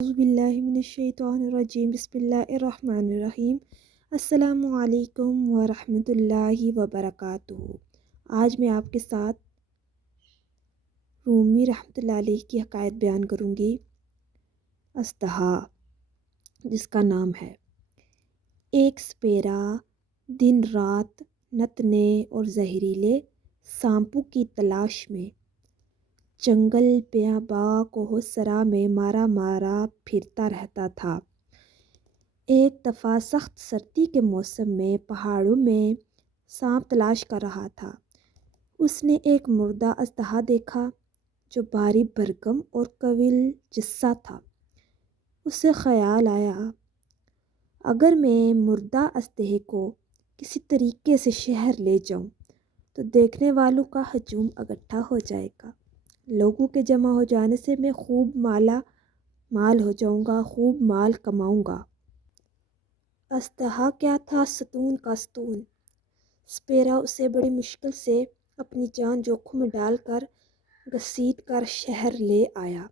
اعوذ باللہ من الشیطان الرجیم بسم اللہ الرحمن الرحیم۔ السلام علیکم ورحمۃ اللہ وبرکاتہ۔ آج میں آپ کے ساتھ رومی رحمۃ اللہ علیہ کی حکایت بیان کروں گی، اژدہا، جس کا نام ہے ایک سپیرا دن رات نتنے اور زہریلے سانپوں کی تلاش میں جنگل بیاباں کوہسرا میں مارا مارا پھرتا رہتا تھا۔ ایک دفعہ سخت سردی کے موسم میں پہاڑوں میں سانپ تلاش کر رہا تھا۔ اس نے ایک مردہ اژدہا دیکھا جو بھاری بھرکم اور طویل جثہ تھا۔ اسے خیال آیا، اگر میں مردہ اژدہے کو کسی طریقے سے شہر لے جاؤں تو دیکھنے والوں کا ہجوم اکٹھا ہو جائے گا۔ لوگوں کے جمع ہو جانے سے میں خوب مالا مال ہو جاؤں گا، خوب مال کماؤں گا۔ اژدہا کیا تھا ستون کا ستون۔ سپیرا اسے بڑی مشکل سے اپنی جان جوکھم میں ڈال کر گھسیٹ کر شہر لے آیا۔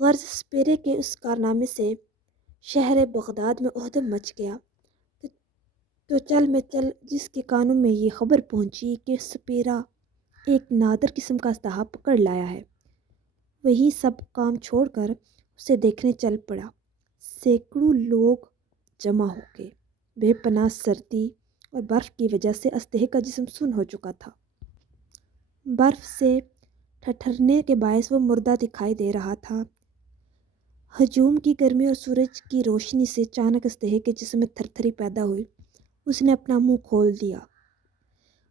غرض سپیرے کے اس کارنامے سے شہر بغداد میں عہدہ مچ گیا۔ تو چل میں چل جس کے کانوں میں یہ خبر پہنچی کہ سپیرا ایک نادر قسم کا اژدہا پکڑ لایا ہے، وہی سب کام چھوڑ کر اسے دیکھنے چل پڑا۔ سینکڑوں لوگ جمع ہو گئے۔ بے پناہ سردی اور برف کی وجہ سے اژدہے کا جسم سن ہو چکا تھا۔ برف سے ٹھٹھرنے کے باعث وہ مردہ دکھائی دے رہا تھا۔ ہجوم کی گرمی اور سورج کی روشنی سے اچانک اژدہے کے جسم میں تھرتھری پیدا ہوئی۔ اس نے اپنا منہ کھول دیا۔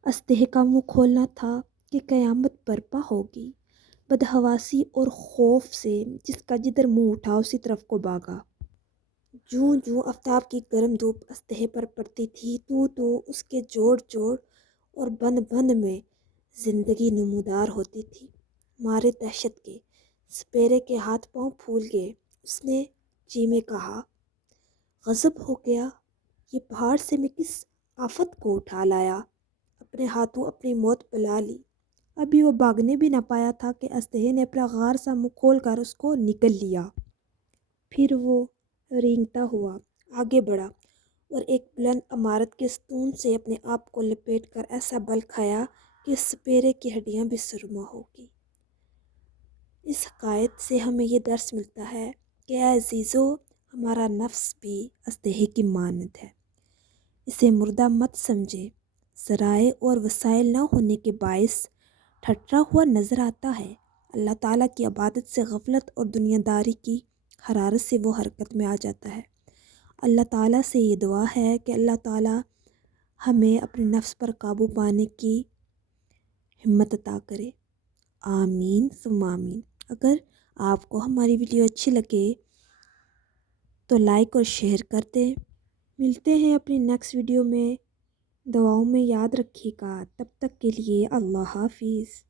اژدہے کا منہ کھولنا تھا کہ قیامت برپا ہوگی۔ بدحواسی اور خوف سے جس کا جدھر منہ اٹھا اسی طرف کو بھاگا۔ جوں جوں آفتاب کی گرم دھوپ اژدہے پر پڑتی تھی تو اس کے جوڑ جوڑ اور بند بند میں زندگی نمودار ہوتی تھی۔ مارے دہشت کے سپیرے کے ہاتھ پاؤں پھول گئے۔ اس نے جی میں کہا، غضب ہو گیا، یہ پہاڑ سے میں کس آفت کو اٹھا لایا، اپنے ہاتھوں اپنی موت بلا لی۔ ابھی وہ بھاگنے بھی نہ پایا تھا کہ اژدہے نے اپنا غار سا منہ کھول کر اس کو نگل لیا۔ پھر وہ رینگتا ہوا آگے بڑھا اور ایک بلند عمارت کے ستون سے اپنے آپ کو لپیٹ کر ایسا بل کھایا کہ سپیرے کی ہڈیاں بھی سرما ہو گئی۔ اس حکایت سے ہمیں یہ درس ملتا ہے کہ اے عزیزو، ہمارا نفس بھی اژدہے کی مانند ہے۔ اسے مردہ مت سمجھے۔ ذرائع اور وسائل نہ ہونے کے باعث ٹھٹرا ہوا نظر آتا ہے۔ اللہ تعالیٰ کی عبادت سے غفلت اور دنیا داری کی حرارت سے وہ حرکت میں آ جاتا ہے۔ اللہ تعالیٰ سے یہ دعا ہے کہ اللہ تعالیٰ ہمیں اپنے نفس پر قابو پانے کی ہمت عطا کرے۔ آمین ثم آمین۔ اگر آپ کو ہماری ویڈیو اچھی لگے تو لائک اور شیئر کر دیں۔ ملتے ہیں اپنی نیکسٹ ویڈیو میں۔ دعاؤں میں یاد رکھیے گا۔ تب تک کے لیے اللہ حافظ۔